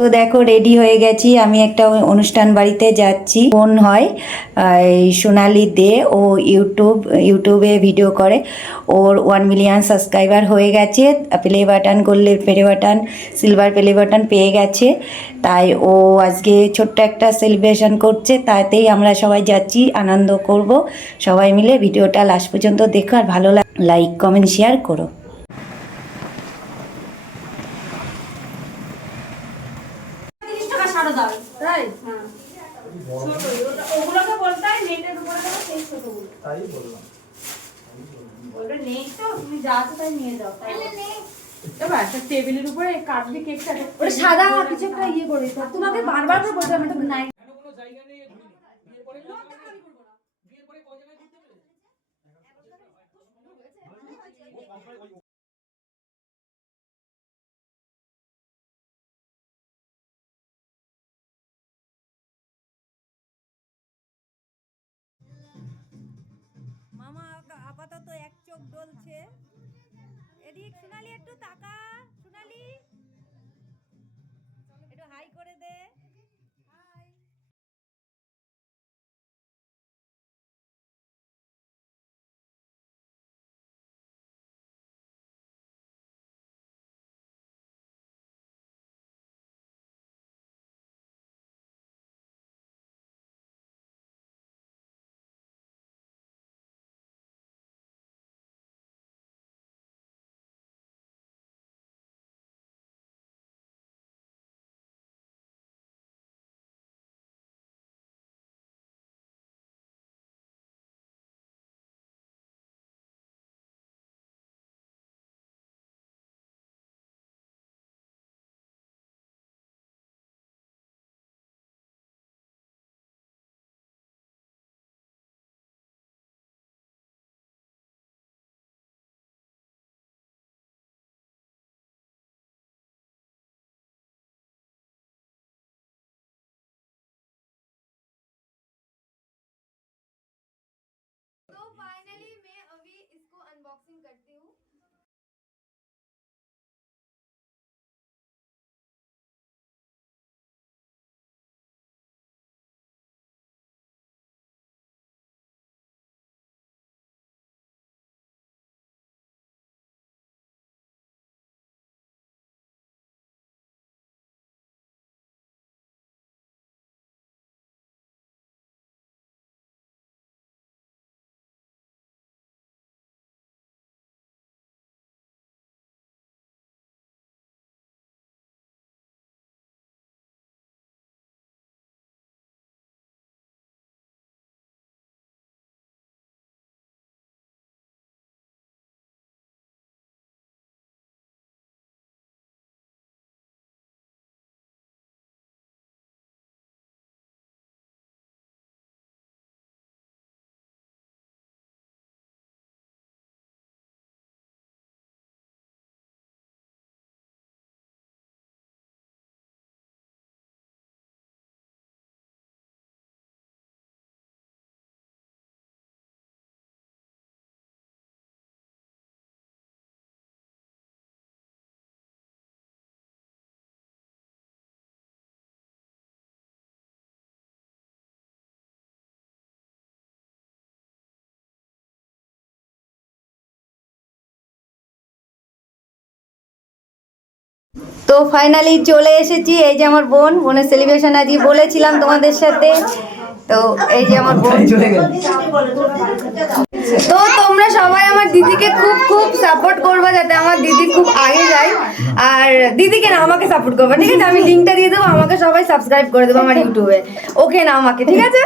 তো দেখো রেডি হয়ে গেছি, আমি একটা অনুষ্ঠান বাড়িতে যাচ্ছি। বোন হয় সোনালি দে, ও ইউটিউবে ভিডিও করে। ওর 1 মিলিয়ন সাবস্ক্রাইবার হয়ে গেছে, প্লে বাটন, গোল্ডের play button, silver play button পেয়ে গেছে। তাই ও আজকে ছোট্ট একটা সেলিব্রেশন করছে, তাতেই আমরা সবাই যাচ্ছি, আনন্দ করব সবাই মিলে। ভিডিওটা লাস্ট পর্যন্ত দেখো, আর ভালো লাইক কমেন্ট শেয়ার করো। তাই হ্যাঁ ছোট ওগুলোকে বলতে হয় নেটের উপরে দেবো সেই ছোটগুলো, তাই বললাম। ওটা নেই তো, তুমি যা আছে তাই নিয়ে যাও। তাহলে নেই তবে একটা টেবিলের উপরে কাটবি কেকটা, ওটা সাদা কিছু একটা ইয়ে করে দিতে হবে। তোমাকে বারবার করে বলতে হবে, তো নাই কোনো জায়গা নেই। বিয়ের পরে লোকটা খালি করব না, বিয়ের পরে কয় জায়গায় ঘুরতে পেরে মামা আপাতত এক চোখ ডলছে। এদিক সোনালি একটু তাকা, সোনালি একটু হাই করে দে। तो फाइनली मैं अभी इसको अनबॉक्सिंग करती हूँ। তো ফাইনালি চলে এসেছি, এই যে আমার বোনের সেলিব্রেশন আজকে বলেছিলাম তোমাদের সাথে। তো এই যে আমার বোন। তো তোমরা সবাই আমার দিদিকে খুব খুব সাপোর্ট করবে, যাতে আমার দিদি খুব আগে যায়। আর দিদিকে না, আমাকে সাপোর্ট করবে, ঠিক আছে? আমি লিঙ্কটা দিয়ে দেবো, আমাকে সবাই সাবস্ক্রাইব করে দেবো আমার ইউটিউবে। ওকে না, আমাকে, ঠিক আছে?